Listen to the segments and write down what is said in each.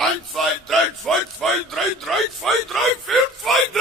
1, 2, 3, 2, 2, 3, 3, 2, 3, 4, 2, 3.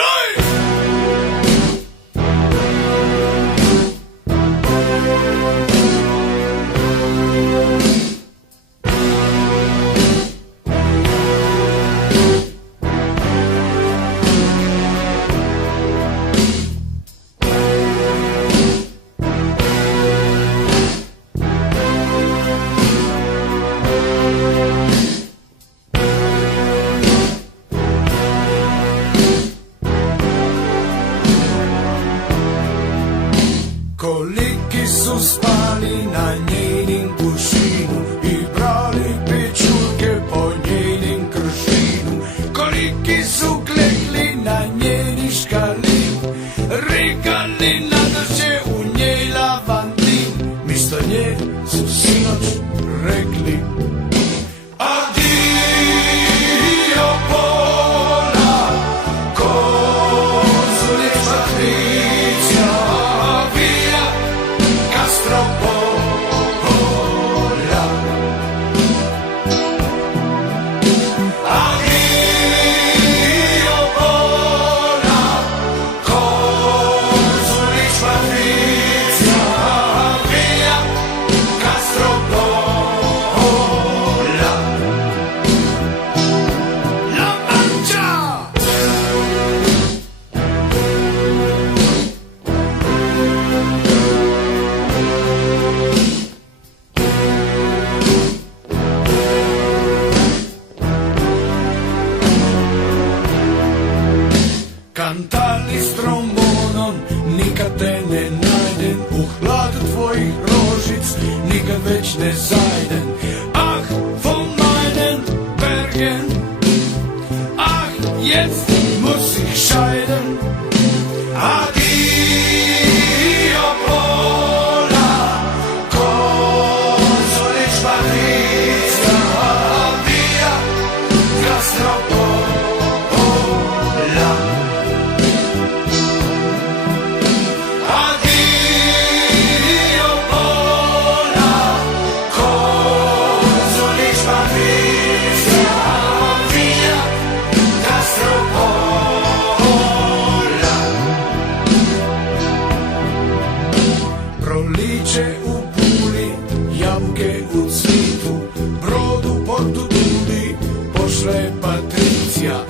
Koliki su spali na njenim pušinu i brali pičurke po njenim kršinu. Koliki su klekli na njeni škalin, rikali nadaše u njej lavandin. Misto nje su sinoć rekli adio Bola, Konzulić Patricija, via Castropola. Adio Bola, Konzulić Patricija, via Castropola. La Mancha! Kantali s trombonom, nikad te ne najdem u hladu tvojih rožic, nikad već ne zajden. Ach, von meinen Bergen, ach, jetzt muss ich scheiden. Adio Bola, Konzulić Patricija, via Castropola. Adio Bola, Konzulić Patricija, via Castropola. Proliče u Puli, jabuke u cvitu, brod u portu Duli pošle Patricija.